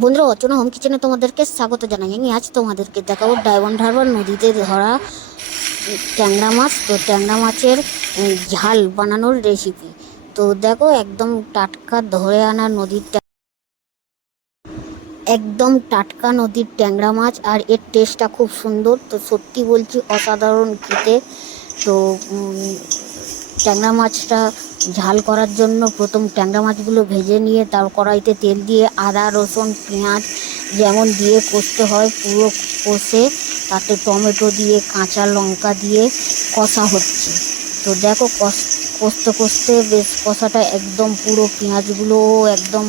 বন্ধুরা, অচেনা হোম কিচেনে তোমাদেরকে স্বাগত জানাই। আমি আজ তোমাদেরকে দেখাবো ডায়মন্ড হারবার নদীতে ধরা ট্যাংরা মাছ। তো ট্যাংরা মাছের ঝাল বানানোর রেসিপি। তো দেখো, একদম টাটকা ধরে আনা একদম টাটকা নদীর ট্যাংরা মাছ, আর এর টেস্টটা খুব সুন্দর। তো সত্যি বলছি, অসাধারণ খেতে। তো ট্যাংরা মাছটা ঝাল করার জন্য প্রথম ট্যাংরা মাছগুলো ভেজে নিয়ে তার কড়াইতে তেল দিয়ে আদা রসুন পেঁয়াজ যেমন দিয়ে কষতে হয় পুরো কষে, তাতে টমেটো দিয়ে কাঁচা লঙ্কা দিয়ে কষা হচ্ছে। তো দেখো, কষতে কষতে বেশ কষাটা একদম পুরো পেঁয়াজগুলো একদম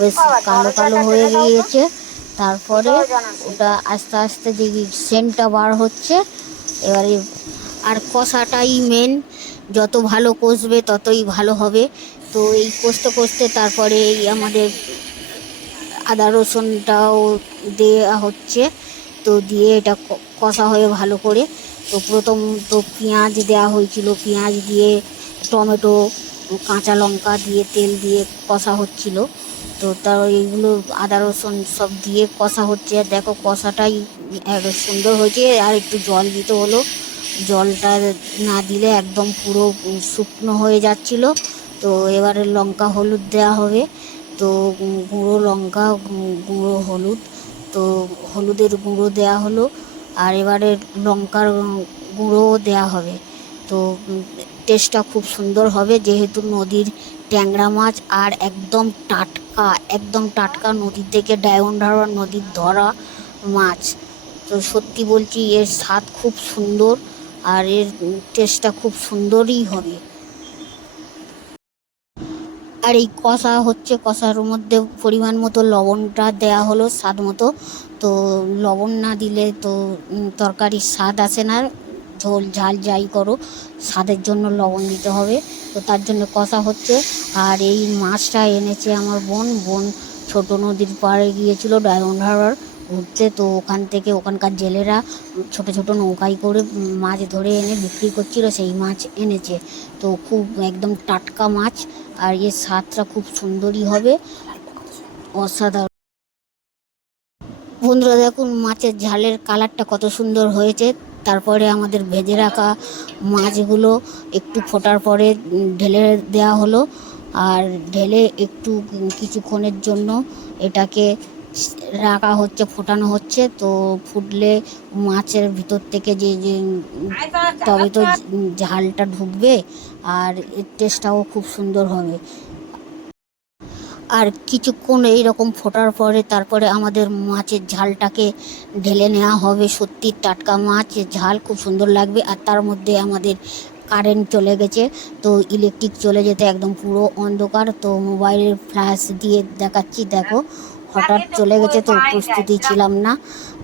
বেশ কালো কালো হয়ে গিয়েছে। তারপরে ওটা আস্তে আস্তে যে সেন্টটা বার হচ্ছে এবারে, আর কষাটাই মেন। যত ভালো কষবে ততই ভালো হবে। তো এই কষতে কষতে তারপরে এই আমাদের আদা রসুনটাও দেওয়া হচ্ছে। তো দিয়ে এটা কষা হয়ে ভালো করে। তো প্রথম তো পেঁয়াজ দেওয়া হয়েছিল, পেঁয়াজ দিয়ে টমেটো কাঁচা লঙ্কা দিয়ে তেল দিয়ে কষা হচ্ছিল। তো তার এইগুলো আদা রসুন সব দিয়ে কষা হচ্ছে। আর দেখো, কষাটাই সুন্দর হয়েছে। আর একটু জল দিতে হলো, জলটা না দিলে একদম পুরো শুকনো হয়ে যাচ্ছিল। তো এবারে লঙ্কা হলুদ দেওয়া হবে। তো গুঁড়ো লঙ্কা, গুঁড়ো হলুদ, তো হলুদের গুঁড়ো দেওয়া হলো। আর এবারে লঙ্কার গুঁড়োও দেওয়া হবে। তো টেস্টটা খুব সুন্দর হবে, যেহেতু নদীর ট্যাংরা মাছ আর একদম টাটকা, একদম টাটকা নদী থেকে ডায়মন্ড হারবার নদীর ধরা মাছ। তো সত্যি বলছি, এর স্বাদ খুব সুন্দর আর এর টেস্টটা খুব সুন্দরই হবে। আর এই কষা হচ্ছে, কষার মধ্যে পরিমাণ মতো লবণটা দেয়া হলো স্বাদ মতো। তো লবণ না দিলে তো তরকারির স্বাদ আসে না। ঝোল ঝাল যাই করো, স্বাদের জন্য লবণ দিতে হবে। তো তার জন্য কষা হচ্ছে। আর এই মাছটা এনেছে আমার বোন। ছোট নদীর পাড়ে গিয়েছিল ডায়মন্ড হারবার ঘুরতে। তো ওখান থেকে ওখানকার জেলেরা ছোট ছোট নৌকায় করে মাছ ধরে এনে বিক্রি করছিল, সেই মাছ এনেছে। তো খুব একদম টাটকা মাছ, আর এর স্বাদটা খুব সুন্দরই হবে, অসাধারণ। বন্ধুরা দেখুন, মাছের ঝালের কালারটা কত সুন্দর হয়েছে। তারপরে আমাদের ভেজে রাখা মাছগুলো একটু ফোটার পরে ঢেলে দেওয়া হলো। আর ঢেলে একটু কিছুক্ষণের জন্য এটাকে রাখা হচ্ছে, ফোটানো হচ্ছে। তো ফুটলে মাছের ভিতর থেকে যে যে তবে তো ঝালটা ঢুকবে, আর এর টেস্টটাও খুব সুন্দর হবে। আর কিছুক্ষণ এইরকম ফোটার পরে তারপরে আমাদের মাছের ঝালটাকে ঢেলে নেওয়া হবে। সত্যি টাটকা মাছের ঝাল খুব সুন্দর লাগবে। আর তার মধ্যে আমাদের কারেন্ট চলে গেছে। তো ইলেকট্রিক চলে যেতে একদম পুরো অন্ধকার। তো মোবাইলের ফ্ল্যাশ দিয়ে দেখাচ্ছি, দেখো হঠাৎ চলে গেছে, তো প্রস্তুতি ছিলাম না।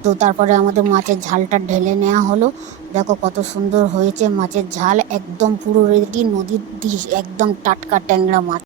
তো তারপরে আমাদের মাছের ঝালটা ঢেলে নেওয়া হলো। দেখো কত সুন্দর হয়েছে মাছের ঝাল, একদম পুরো রেডি। নদীর ডিশ, একদম টাটকা ট্যাংরা মাছ।